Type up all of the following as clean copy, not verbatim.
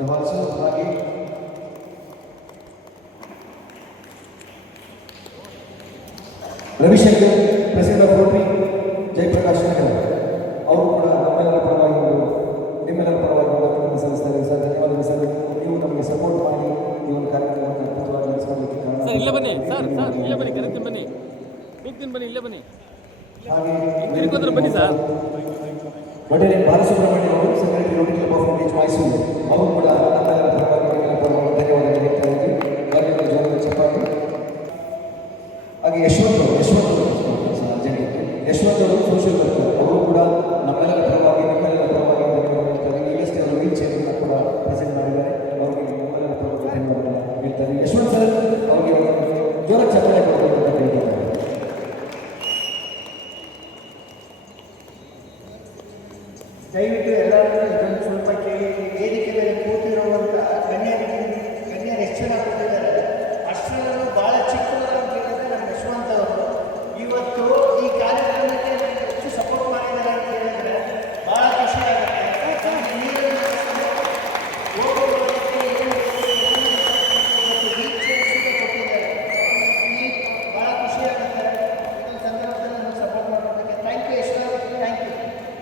and also ಹಾಗೆ Ravishankar president of Rotary Jayaprakash Nagar ಅವರು ಕೂಡ ನಮ್ಮೆಲ್ಲರ ಪರವಾಗಿ ನಿಮ್ಮೆಲ್ಲರ ಪರವಾಗಿ ಮತಗಳನ್ನು ಸಲ್ಲಿಸ್ತಾರೆ. ಸರ್ ಧನ್ಯವಾದಗಳು ಸರ್. ನೀವು ನಮಗೆ ಸಪೋರ್ಟ್ ಮಾಡಿ ಈ ಒಂದು ಕಾರ್ಯಕ್ರಮವನ್ನು ಅದ್ಭುತವಾಗಿ ನಡೆಸಲಿಕ್ಕೆ ಕಾರಣ. ಸರ್ ಇಲ್ಲೇ ಬನ್ನಿ, ಸರ್ ಇಲ್ಲೇ ಬನ್ನಿ, ಕರೆಕ್ಟ್ ಬನ್ನಿ, ಕೂಗ್ತೀನಿ ಬನ್ನಿ, ಇಲ್ಲೇ ಬನ್ನಿ, ತಿರುಗೋದ್ರೆ ಬನ್ನಿ ಸರ್. ಒಡೆರೆ ಬಾಲಸುಬ್ರಹ್ಮಣ್ಯ ಅವರು secretary Rotary club of India Mysuru ಅವರು ಕೂಡ ನಮ್ಮೆಲ್ಲರ ಪರವಾಗಿ ಧನ್ಯವಾದಗಳು ಹೇಳ್ತಾ ಇದ್ದೀವಿ. ಕಾರ್ಯಕ್ರಮ ಜೋರಾದ ಚಪ್ಪಾಳೆ. ಹಾಗೆ ಯಶವಂತ್ ಅವರು ಸೋಷಿಯಲ್ ವರ್ಕರ್ ಅವರು ಕೂಡ ನಮ್ಮೆಲ್ಲರ ಪರವಾಗಿ ನಿಮ್ಮೆಲ್ಲರ ಪರವಾಗಿ ಧನ್ಯವಾದಗಳು ಹೇಳ್ತಾರೆ. ಈಗಷ್ಟೇ ಅವರು ವೀಲ್ ಚೇರನ್ನು ಕೂಡ ಪ್ರೆಸೆಂಟ್ ಮಾಡಿದ್ದಾರೆ. ಅವರಿಗೆ ನಮ್ಮೆಲ್ಲರ ಪರವಾಗಿ ಧನ್ಯವಾದಗಳು ಹೇಳ್ತಾರೆ. ಯಶವಂತ್ ಸರ್ ಅವರಿಗೆ ಜೋರ ಚಪ್ಪಾಳೆ ಕೊಡಬೇಕು ಅಂತ ಹೇಳ್ತಾರೆ. ದಯವಿಟ್ಟು ಎಲ್ಲರೂ ಇದೊಂದು ಸ್ವಲ್ಪ ಕೇಳಿ. ವೇದಿಕೆ ಮೇಲೆ ಕೂತಿರುವಂಥ ಗಣ್ಯರು ಎಷ್ಟು ಜನ ಕೂತಿದ್ದಾರೆ, ಅಷ್ಟರಲ್ಲೂ ಭಾಳ ಚಿಕ್ಕವರು ಅಂತ ಹೇಳಿದ್ರೆ ನಮ್ಮ ಯಶವಂತ್ ಅವರು ಇವತ್ತು ಈ ಕಾರ್ಯಕ್ರಮಕ್ಕೆ ಎಷ್ಟು ಸಪೋರ್ಟ್ ಮಾಡಿದ್ದಾರೆ ಅಂತ ಹೇಳಿದ್ರೆ ಭಾಳ ಖುಷಿ ಆಗುತ್ತೆ. ಹೋಗೋದಕ್ಕೆ ಭಾಳ ಖುಷಿ ಆಗುತ್ತೆ. ಇದೊಂದು ಸಂದರ್ಭದಲ್ಲಿ ನಮಗೆ ಸಪೋರ್ಟ್ ಮಾಡೋದಕ್ಕೆ thank you Yashwant, thank you.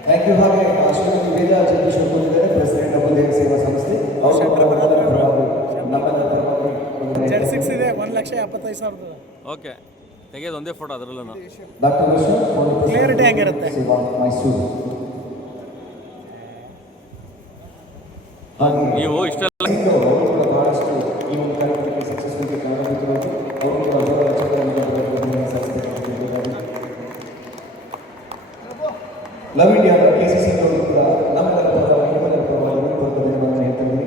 Thank you. ಹಾಗೆ ಶ್ರೀಮತಿ ವೇದಾ ಜಗದೀಶ್ವರ್ ಬಂದಿದ್ದಾರೆ, ಪ್ರೆಸಿಡೆಂಟ್ ಅಭ್ಯುದಯ ಸೇವಾ ಸಂಸ್ಥೆ. Z6 ಇದೆ 1,75,000. ಓಕೆ, ತೆಗೆಯೋದು ಒಂದೇ ಫೋಟೋ ಅದರಲ್ಲೂ. ಡಾಕ್ಟರ್ ಕ್ಲಿಯರಿಟಿ ಆಗಿರುತ್ತೆ. ಮೈಸೂರು. ಹಾಗೆ ನೀವು ಇಷ್ಟೆಲ್ಲ ಬಹಳಷ್ಟು ಈ ಒಂದು ಕಾರ್ಯಕ್ರಮಕ್ಕೆ ಸಕ್ಸಸ್ಫುಲ್ ಕಾರಣವಾಗಿರೋದು ಅವರು ಕೂಡ ಲವ್ ಇಂಡಿಯಾ KCC ಅವರು ಕೂಡ ನಮ್ಮೆಲ್ಲರ ಪರವಾಗಿ ನಿಮ್ಮೆಲ್ಲರ ಪರವಾಗಿ ಧನ್ಯವಾದಗಳನ್ನು ಹೇಳ್ತಾ ಇದ್ದೀನಿ.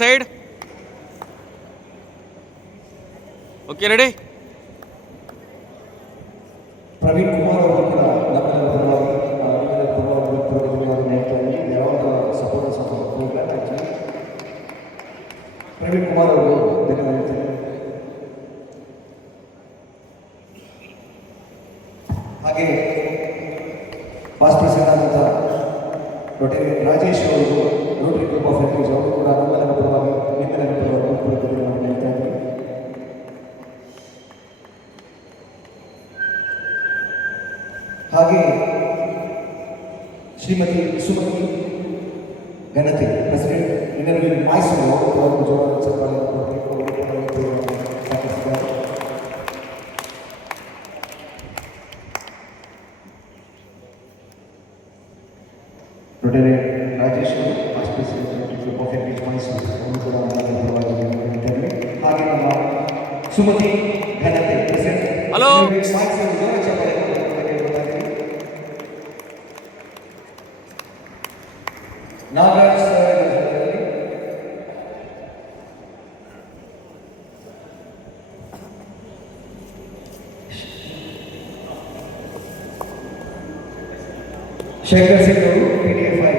Side okay, ready. Praveen Kumar ಅವರು ಕೂಡ ನಮ್ಮೆಲ್ಲರ ಪರವಾಗಿ ಧನ್ಯವಾದಗಳನ್ನು ಹೇಳ್ತಾ ಇದ್ದೀನಿ. ಯಾವಾಗ support program actually Praveen Kumar ಅವರು ಧನ್ಯವಾದ ಹೇಳ್ತಾರೆ. ಹಾಗೆ ಪಾಸ್ಟ್ ಪ್ರೆಸಿಡೆಂಟ್ ಆದಂಥ ರೋಟರಿ ರಾಜೇಶ್ ಅವರು ರೋಟರಿ ಕ್ಲಬ್ ಆಫ್ ಇಂಡಿಯಾ ಅವರು ಕೂಡ ನಮ್ಮೆಲ್ಲರ ಪರವಾಗಿ ನಿಮ್ಮೆಲ್ಲರ ಪರವಾಗಿ ಧನ್ಯವಾದ ಹೇಳ್ತಾ ಇದ್ದೀನಿ. ಹಾಗೆ ಶ್ರೀಮತಿ ಸುಮತಿ ಘನತೆ ಪ್ರೆಸಿಡೆಂಟ್ ಇನ್ನರ್ವಿ ಮೈಸೂರು ಅವರು ಜೋರಾದ ಚಪ್ಪಾಳೆ ಸಾಕಿಸಿದ್ದಾರೆ. ರೋಟರಿ ರಾಜೇಶ್ ಅವರು past president club of India Mysuru ಅವರು ಕೂಡ ಹೇಳ್ತಾರೆ. ಹಾಗೆ ನಮ್ಮ ಸುಮತಿ ಘನತೆ ಪ್ರೆಸಿಡೆಂಟ್ ಹಲೋ ಮೈಸೂರು ಜೋರ ಚಪ್ಪಾಳೆ. ನಾಗರಾಜ್ ಶೇಖರ್ ಸಿಂಗ್ ಅವರು PDFI